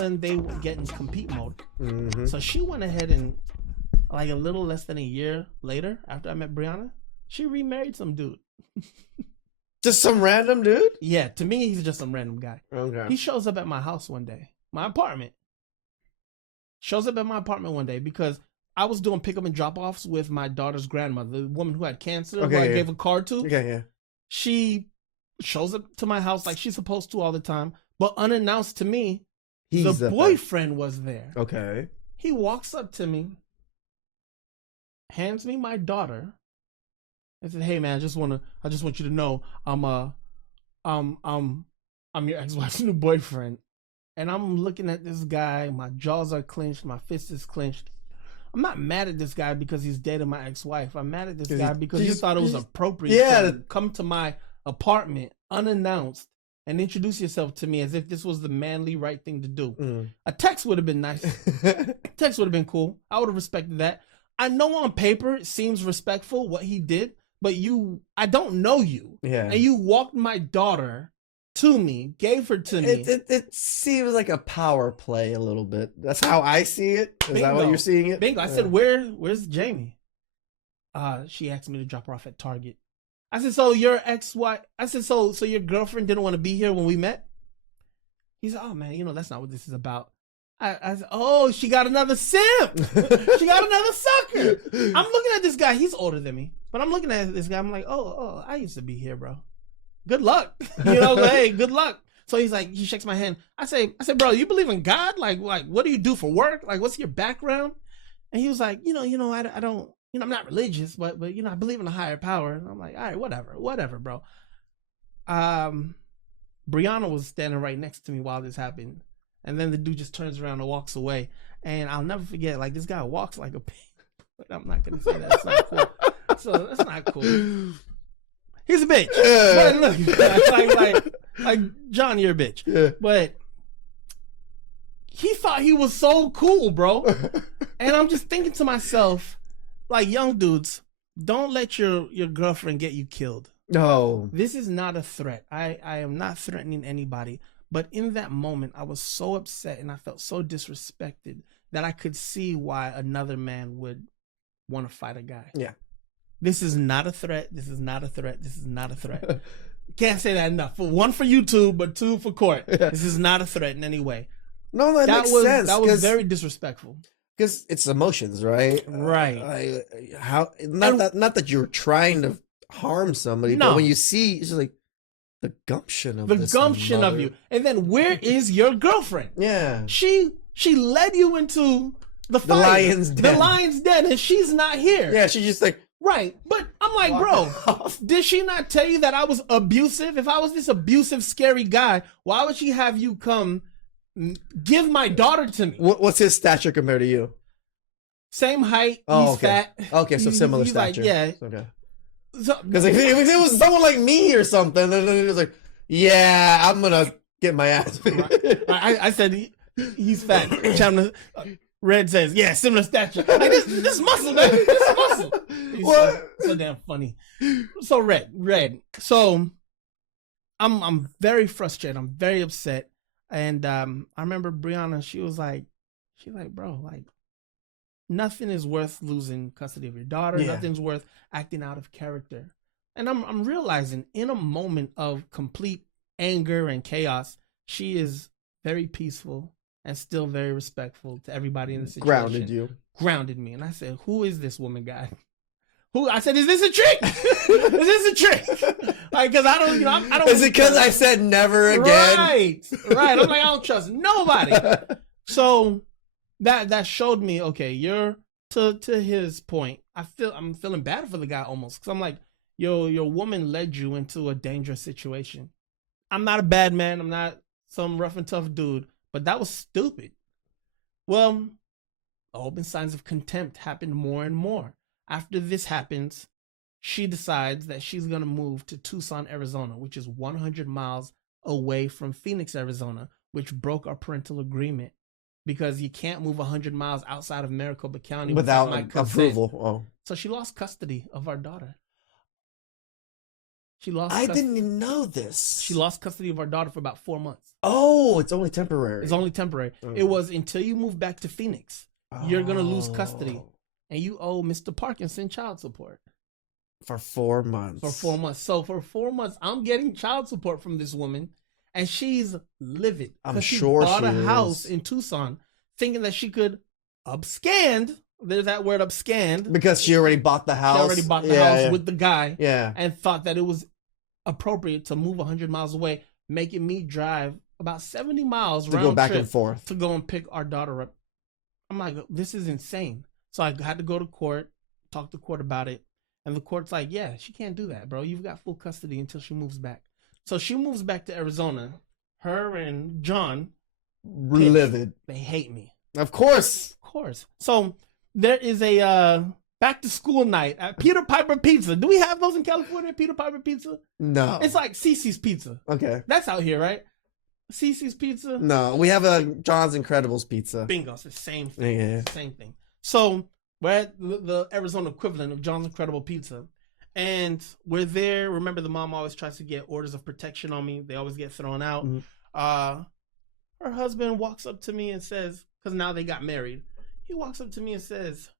sudden they would get in compete mode. Mm-hmm. So she went ahead and, like a little less than a year later, after I met Brianna, she remarried some dude. Just some random dude? Yeah, to me, he's just some random guy. Okay. He shows up at my house one day, my apartment. Shows up at my apartment one day because I was doing pickup and drop-offs with my daughter's grandmother, the woman who had cancer, who I gave a card to. Yeah. She shows up to my house like she's supposed to all the time, but unannounced to me, the boyfriend was there. Okay. He walks up to me, hands me my daughter. I said, "Hey man, I just want you to know I'm your ex-wife's new boyfriend." And I'm looking at this guy, my jaws are clenched, my fist is clenched. I'm not mad at this guy because he's dating my ex-wife. I'm mad at this guy because he thought it was appropriate to come to my apartment unannounced and introduce yourself to me as if this was the manly right thing to do. A text would have been nice. Text would have been cool. I would have respected that. I know on paper it seems respectful what he did, but I don't know you. Yeah. And you walked my daughter to me, gave her to me. It seems like a power play a little bit. That's how I see it. Is Bingo. That what you're seeing it? Bingo. I said, where's Jamie? She asked me to drop her off at Target. I said, so your ex-wife, so your girlfriend didn't want to be here when we met? He said, oh man, that's not what this is about. I said, oh, she got another simp. She got another sucker. I'm looking at this guy. He's older than me, but I'm looking at this guy. I'm like, oh, I used to be here, bro. Good luck. Hey, good luck. So he's like, he shakes my hand. I say, bro, you believe in God? Like, what do you do for work? Like, what's your background? And he was like, I don't, I'm not religious, but I believe in a higher power. And I'm like, all right, whatever, bro. Brianna was standing right next to me while this happened. And then the dude just turns around and walks away. And I'll never forget, like, this guy walks like a pig. But I'm not going to say that. It's not cool. So that's not cool. He's a bitch. Yeah. But look, like John, you're a bitch. Yeah. But he thought he was so cool, bro. And I'm just thinking to myself, like, young dudes, don't let your girlfriend get you killed. No. This is not a threat. I am not threatening anybody. But in that moment, I was so upset and I felt so disrespected that I could see why another man would want to fight a guy. Yeah. This is not a threat. This is not a threat. This is not a threat. Can't say that enough. One for YouTube, but two for court. Yeah. This is not a threat in any way. No, that makes sense. That was very disrespectful. Because it's emotions, right? Right. Not that you're trying to harm somebody, but when you see, it's just like, the gumption of you. And then where is your girlfriend? Yeah. She led you into the lion's den. The lion's den, and she's not here. Yeah, she's just like, right. But I'm like, bro, did she not tell you that I was abusive? If I was this abusive, scary guy, why would she have you come give my daughter to me? What's his stature compared to you? Same height. He's fat. Okay, so similar stature. Like, yeah. Okay. Because if it was someone like me or something, then it was like, yeah, I'm gonna get my ass beat. Right. I said he's fat. Red says, yeah, similar stature. Like this muscle, man. This muscle. He's so damn funny. So Red. So I'm very frustrated. I'm very upset. And I remember Brianna. She was like, bro, like, nothing is worth losing custody of your daughter. Yeah. Nothing's worth acting out of character. And I'm realizing in a moment of complete anger and chaos, she is very peaceful and still very respectful to everybody in the situation. Grounded me. And I said, who is this woman guy? I said, is this a trick? Is this a trick? Like, because I don't. I don't. Is it because I said never again? Right. I'm like, I don't trust nobody. So that showed me, okay, you're to his point. I'm feeling bad for the guy almost, because I'm like, your woman led you into a dangerous situation. I'm not a bad man. I'm not some rough and tough dude, but that was stupid. Well, open signs of contempt happened more and more. After this happens, she decides that she's going to move to Tucson, Arizona, which is 100 miles away from Phoenix, Arizona, which broke our parental agreement. Because you can't move 100 miles outside of Maricopa County without my approval. Oh. So she lost custody of our daughter. I didn't even know this. She lost custody of our daughter for about 4 months. Oh, it's only temporary. It's only temporary. It was until you move back to Phoenix. You're going to lose custody. And you owe Mr. Parkinson child support. For 4 months. For 4 months. So for 4 months, I'm getting child support from this woman. And she's livid. I'm sure she bought a house in Tucson thinking that she could abscond. There's that word abscond. Because she already bought the house. She already bought the house with the guy. Yeah. And thought that it was appropriate to move 100 miles away, making me drive about 70 miles to go back and forth to go and pick our daughter up. I'm like, this is insane. So I had to go to court, talk to court about it. And the court's like, yeah, she can't do that, bro. You've got full custody until she moves back. So she moves back to Arizona. Her and John, livid. They hate me. Of course. Of course. So there is a back to school night at Peter Piper Pizza. Do we have those in California, Peter Piper Pizza? No. It's like Cece's Pizza. Okay. That's out here, right? Cece's Pizza? No, we have a John's Incredibles Pizza. Bingo. It's the same thing. Yeah. Same thing. So we're at the Arizona equivalent of John's Incredible Pizza. And we're there. Remember, the mom always tries to get orders of protection on me. They always get thrown out. Mm-hmm. Her husband walks up to me and says, because now they got married, he walks up to me and says,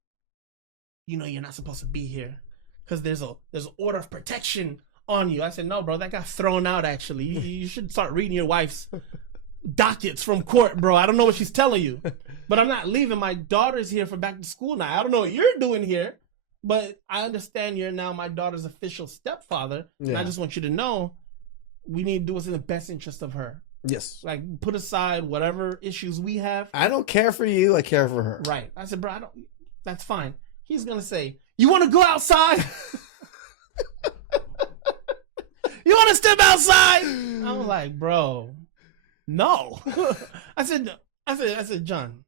you know, you're not supposed to be here because there's an order of protection on you. I said, no, bro, that got thrown out, actually. You should start reading your wife's dockets from court, bro. I don't know what she's telling you, but I'm not leaving. My daughter's here for back to school now. I don't know what you're doing here. But I understand you're now my daughter's official stepfather. Yeah. And I just want you to know we need to do what's in the best interest of her. Yes. Like, put aside whatever issues we have. I don't care for you. I care for her. Right. I said, bro, that's fine. He's going to say, you want to go outside? You want to step outside? I'm like, bro, no. I said, John,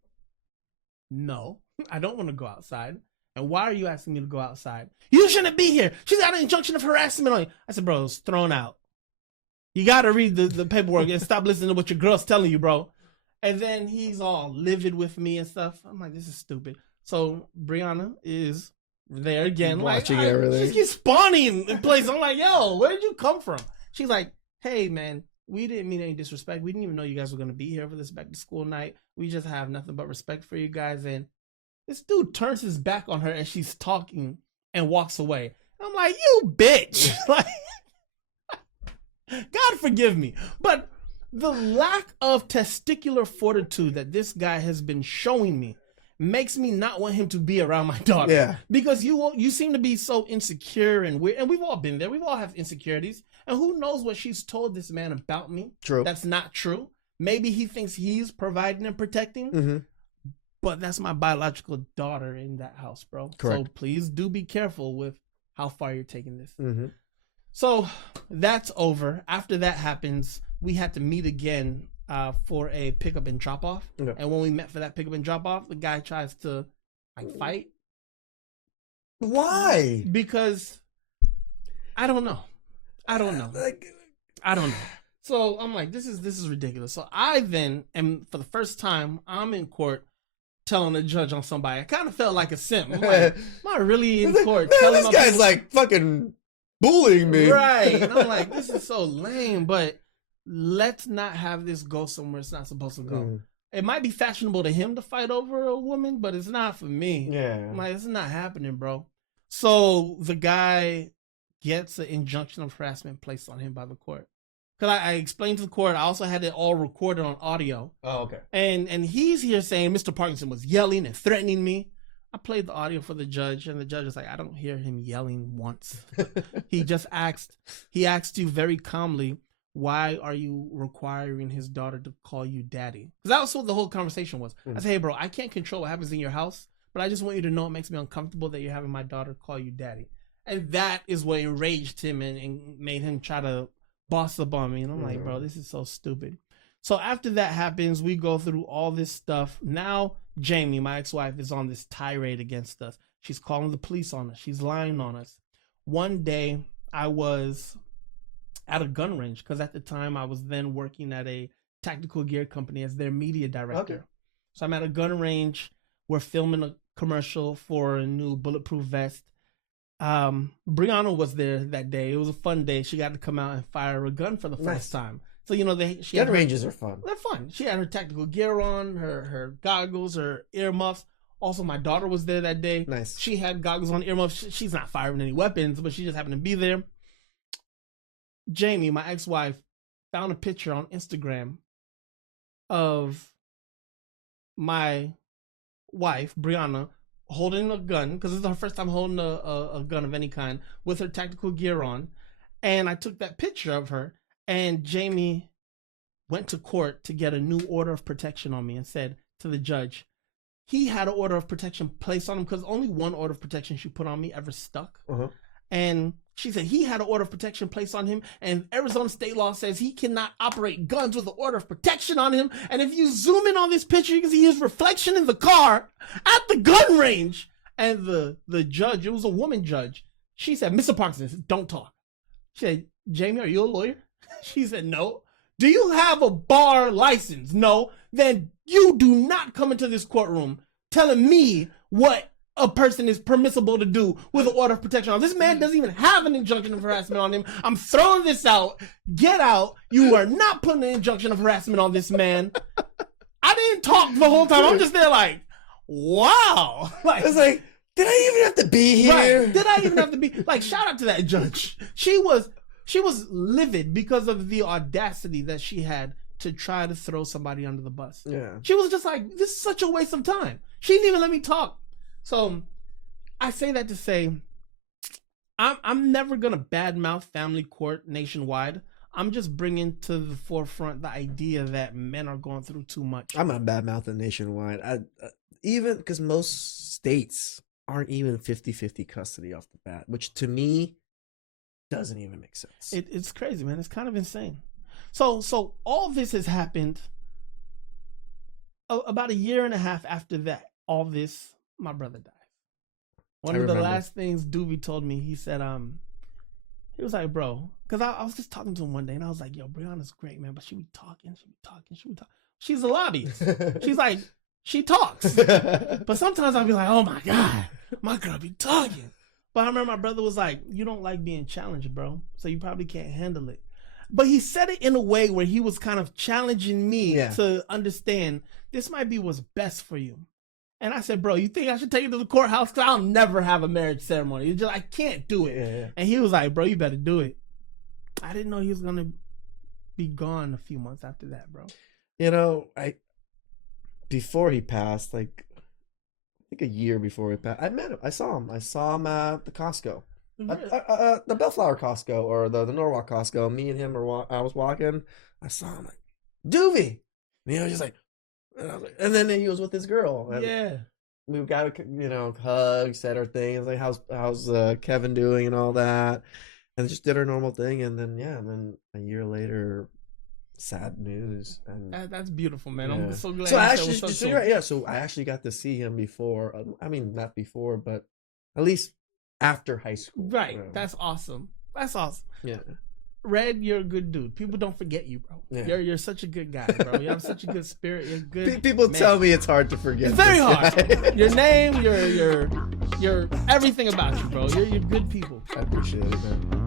no, I don't want to go outside. And why are you asking me to go outside? You shouldn't be here. She's got an injunction of harassment on you. I said, bro, it was thrown out. You got to read the paperwork and stop listening to what your girl's telling you, bro. And then he's all livid with me and stuff. I'm like, this is stupid. So Brianna is there again. Watching everything. She keeps spawning in place. I'm like, yo, where did you come from? She's like, hey, man, we didn't mean any disrespect. We didn't even know you guys were going to be here for this back to school night. We just have nothing but respect for you guys. And this dude turns his back on her as she's talking and walks away. I'm like, you bitch. Like, God forgive me. But the lack of testicular fortitude that this guy has been showing me makes me not want him to be around my daughter. Yeah. Because you seem to be so insecure and weird. And we've all been there. We've all have insecurities. And who knows what she's told this man about me. True. That's not true. Maybe he thinks he's providing and protecting. Mm-hmm. But that's my biological daughter in that house, bro. Correct. So please do be careful with how far you're taking this. Mm-hmm. So that's over. After that happens, we had to meet again for a pickup and drop off. Okay. And when we met for that pickup and drop off, the guy tries to fight. Why? Because I don't know. I don't know. So I'm like, this is ridiculous. So I then am, for the first time, I'm in court telling a judge on somebody. I kind of felt like a simp. I'm like, am I really in court? This guy's like fucking bullying me. Right. And I'm like, this is so lame, but let's not have this go somewhere it's not supposed to go. Mm. It might be fashionable to him to fight over a woman, but it's not for me. Yeah. I'm like, this is not happening, bro. So the guy gets an injunction of harassment placed on him by the court. Because I explained to the court, I also had it all recorded on audio. Oh, okay. And he's here saying Mr. Parkinson was yelling and threatening me. I played the audio for the judge, and the judge was like, I don't hear him yelling once. He asked you very calmly, why are you requiring his daughter to call you daddy? Because that was what the whole conversation was. I said, hey, bro, I can't control what happens in your house, but I just want you to know it makes me uncomfortable that you're having my daughter call you daddy. And that is what enraged him and made him try to boss up on me. And I'm like, bro, this is so stupid. So after that happens, we go through all this stuff. Now, Jamie, my ex-wife, is on this tirade against us. She's calling the police on us. She's lying on us. One day, I was at a gun range because at the time I was then working at a tactical gear company as their media director. Okay. So I'm at a gun range. We're filming a commercial for a new bulletproof vest. Brianna was there that day. It was a fun day. She got to come out and fire a gun for the first time. So, you know, gun ranges are fun. They're fun. She had her tactical gear on, her goggles, her earmuffs. Also, my daughter was there that day. Nice. She had goggles on, earmuffs. She's not firing any weapons, but she just happened to be there. Jamie, my ex-wife, found a picture on Instagram of my wife, Brianna, holding a gun, because it's her first time holding a gun of any kind, with her tactical gear on. And I took that picture of her, and Jamie went to court to get a new order of protection on me and said to the judge, he had an order of protection placed on him because only one order of protection she put on me ever stuck. And she said he had an order of protection placed on him, and Arizona state law says he cannot operate guns with an order of protection on him. And if you zoom in on this picture, you can see his reflection in the car at the gun range. And the judge, it was a woman judge, she said, Mr. Parkinson, don't talk. She said, Jamie, are you a lawyer? She said, no. Do you have a bar license? No. Then you do not come into this courtroom telling me what a person is permissible to do with an order of protection on. This man doesn't even have an injunction of harassment on him. I'm throwing this out. Get out. You are not putting an injunction of harassment on this man. I didn't talk the whole time. I'm just there like, wow. Like, it's like, did I even have to be here? Right. Did I even have to be? Like, shout out to that judge. She was livid because of the audacity that she had to try to throw somebody under the bus. Yeah. She was just like, this is such a waste of time. She didn't even let me talk. So I say that to say, I'm never going to badmouth family court nationwide. I'm just bringing to the forefront the idea that men are going through too much. I'm not badmouthing nationwide. Even because most states aren't even 50-50 custody off the bat, which to me doesn't even make sense. It's crazy, man. It's kind of insane. So all this has happened about a year and a half after that. All this, my brother died. One of the last things Doobie told me, he said, he was like, bro, because I was just talking to him one day, and I was like, yo, Brianna's great, man, but she be talking. She's a lobbyist. She's like, she talks. But sometimes I'll be like, oh my God, my girl be talking. But I remember my brother was like, you don't like being challenged, bro, so you probably can't handle it. But he said it in a way where he was kind of challenging me to understand this might be what's best for you. And I said, bro, you think I should take you to the courthouse? Because I'll never have a marriage ceremony. It's just, I can't do it. Yeah. And he was like, bro, you better do it. I didn't know he was going to be gone a few months after that, bro. You know, before he passed, like, I think a year before he passed, I met him. I saw him at the Costco. The Bellflower Costco, or the Norwalk Costco. Me and him I was walking. I saw him like, Doovie. And he was just like, and then he was with his girl. And we got a hug, said our thing. I was like, how's Kevin doing and all that, and just did our normal thing. And then a year later, sad news. And that's beautiful, man. I'm so glad. So I actually got to see him before. I mean, not before, but at least after high school. Right. That's awesome. Yeah. Red, you're a good dude. People don't forget you, bro. Yeah. You're such a good guy, bro. You have such a good spirit. You're good. People tell me it's hard to forget. It's very hard. Your name, your everything about you, bro. You're good people. I appreciate it, man.